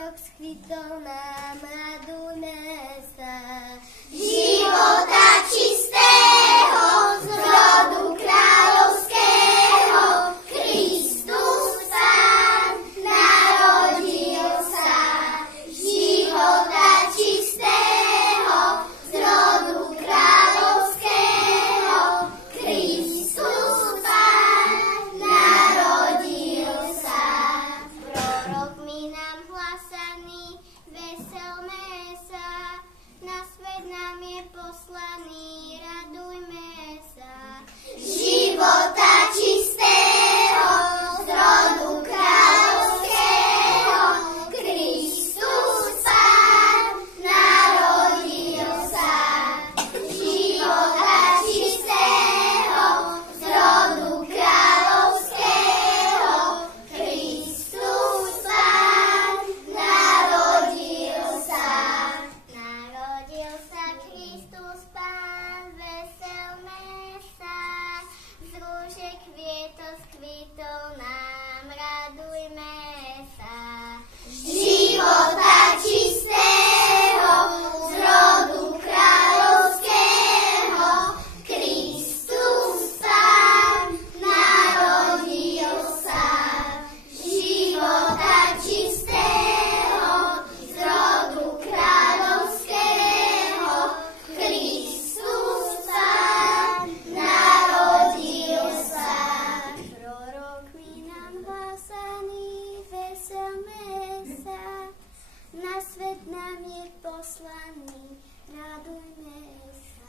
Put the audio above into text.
kviatok skvitol nám, radujme sa. Života čistého, z rodu kráľovského, Kristus Pán narodil sa. Života čistého, z rodu kráľovského, Kristus Pán narodil sa. Prorok mi nám hlasaný, veselme sa, na svet nám je poslaný, radujme sa. Života čistého, z rodu kráľovského, Kristus Pán narodil sa. Života čistého, z rodu kráľovského, Kristus Pán narodil sa. Narodil sa Kristus Pán, veselme sa, z rúže kvietok skvitol nám, radujme sa. Života čistého, z rodu kráľovského, Kristus Pán narodil sa. Života čistého, z rodu kráľovského, Kristus Pán narodil sa. Prorok mi nám hlasaný, veselme sa, na svet nám je poslaný, radujme sa.